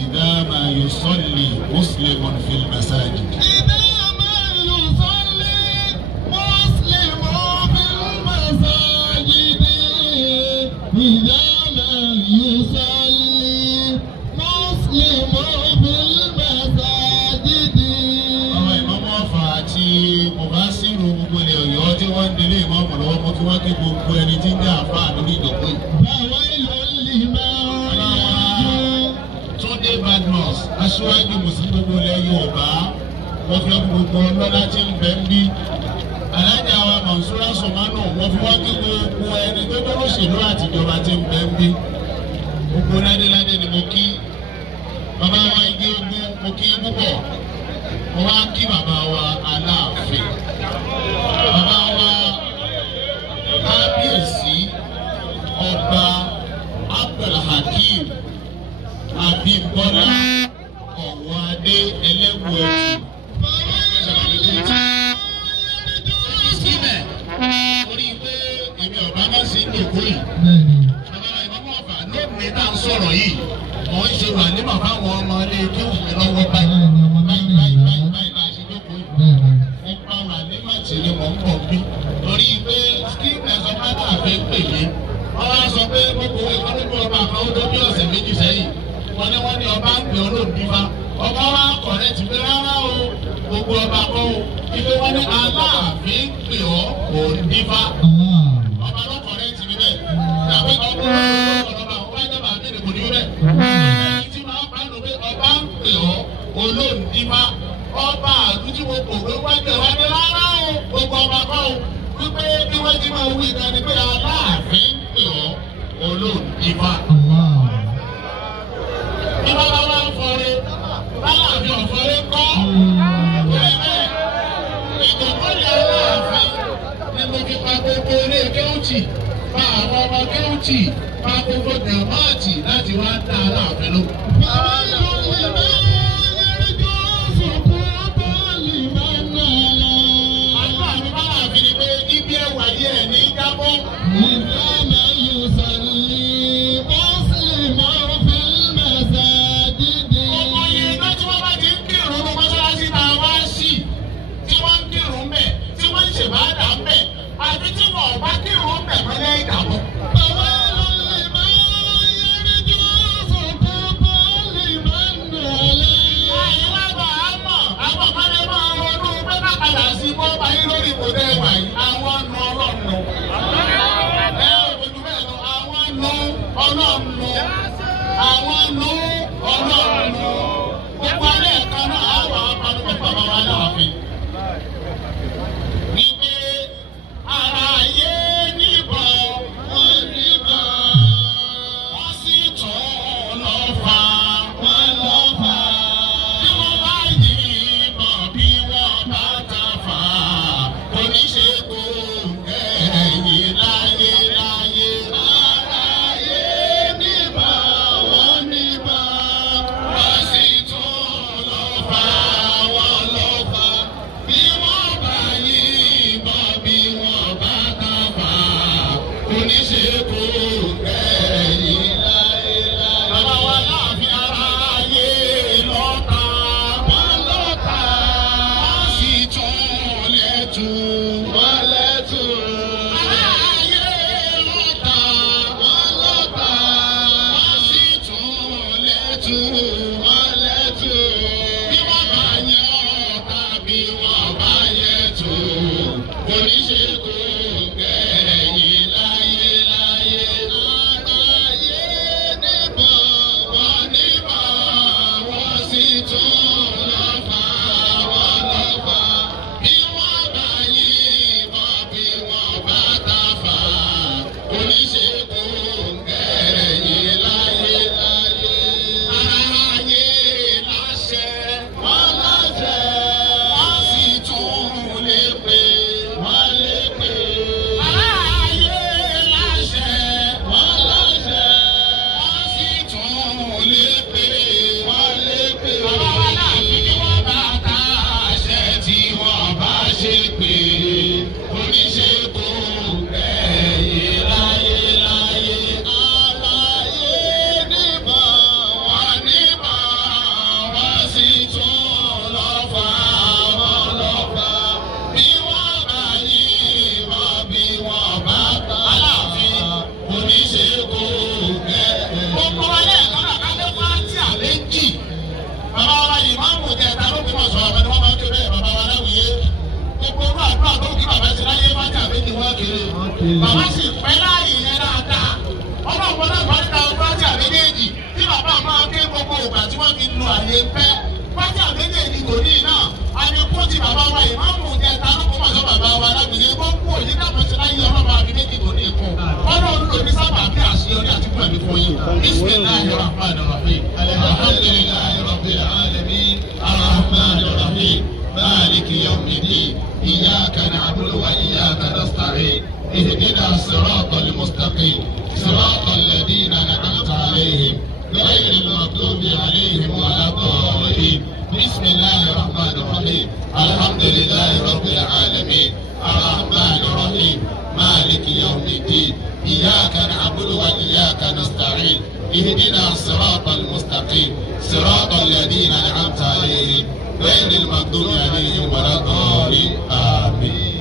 إذا ما يصلي مسلم في المساجد wọ́n kí gbogbo ẹni tí ń jẹ́ àfáà lórí ìdòkó yìí. Báwa ìlú lè máa Túndé Badmus aṣíwájú mùsùlùmí gbogbo ilẹ̀ Yorùbá wọ́n fi gbogbo ọlọ́lá tí ń bẹ ń bí. Alájà wa Mọ̀nsúrà Sọ̀mánù wọ́n fi wọ́n kí gbogbo ẹni tó tó lóṣèlú àtijọba tí ń bẹ ń bí. Gbogbo ládéládé ni mo kí. Bàbá wa Igi Ogun mo kí púpọ̀. Mo wá kí bàbá wa Aláàfin. Bàbá wa Kábíyèsí Ọba Abdulhakeem Abímbọ́lá Ọ̀wọ́adé Ẹlẹ́wọ̀ẹ́tì. Síbẹ̀ orí pé èmi ọ̀bá má sí ní òkú yìí. Bàbá ìmọ̀mọ́ ọ̀fà lónìí tá à ń sọ̀rọ̀ yìí. Mò ń ṣe wà ní bàbá àwọn ọmọ ilé kí òun mi lọ́wọ́ báyìí bá ṣe jókòó yìí. Mo pa wà ní màtí ni mò ń bọ̀ bí. Torí pé ẹ̀sọ́ pátá àfẹ́ pè mí. Wọ́n wá sọ pé gbogbo ìkọ́nùkú ọba kan ó tó bí ọ̀sẹ̀ méjì sẹ́yìn. Wọ́n ní ọba ń pè olóòdìfá. Ọba wa kọ̀rẹ́ ti pé rárá o, gbogbo ọba kan o. Ibi wọn ní Aláàfin pè ọ́ òǹdífá. Ọba ló kọ̀rẹ́ ti mi bẹ́ẹ̀. Tàbí ọkùnrin ọba wá dábàá mí ni kò ní bẹ́ẹ̀. Èyí tí máa bá lò pé ọba ń pè ọ́ olóòdìfá. Ọba àdúgbò mo kò gbé wájú wa ní rárá o, gbogbo ọba kan o. Wípé bí wọ́n ti máa wí gan ni pé Aláàfin pè ọ́ olóòdìfá. Bí wọ́n bá wá ń fọre, Aláàfin ọ̀fọ́rẹ́ kọ́. Ìjọ̀kọ́lẹ̀ Aláàfin ni mo fi pa gbogbo ilé kéwùtì, pa àwọn ọmọ kéwùtì, pa gbogbo dẹ̀mọ́ọ̀tì láti wá dá Aláàfin ló. ògbà tí wọ́n fi lu àyè pẹ́. Pátá méjèèjì kò ní iná. A ní kó ti bàbá wa ìmáàmù jẹta ló kó mọ̀ sọ bàbá wa lábìlẹ̀ kó kú òyìn káfọ́ sí láyé ọlọ́ba àbí méjì kò ní ikú. Ọlọ́run ló ní sábà bí àṣeyọrí àti fún ẹ̀mí fún yín. Bismillahir Rahmanir Rahim. Alhamdulillahi Rabbil Alamin. Ar-Rahmanir Rahim. Maliki Yawmiddin. Iyyaka na'budu wa iyyaka nasta'in. اهدنا الصراط المستقيم صراط الذين أنعمت عليهم غير المغضوب عليهم ولا الضالين. بسم الله الرحمن الرحيم. الحمد لله رب العالمين. الرحمن الرحيم. مالك يوم الدين. إياك نعبد وإياك نستعين. اهدنا الصراط المستقيم صراط الذين أنعمت عليهم غير المغضوب عليهم ولا الضالين. آمين.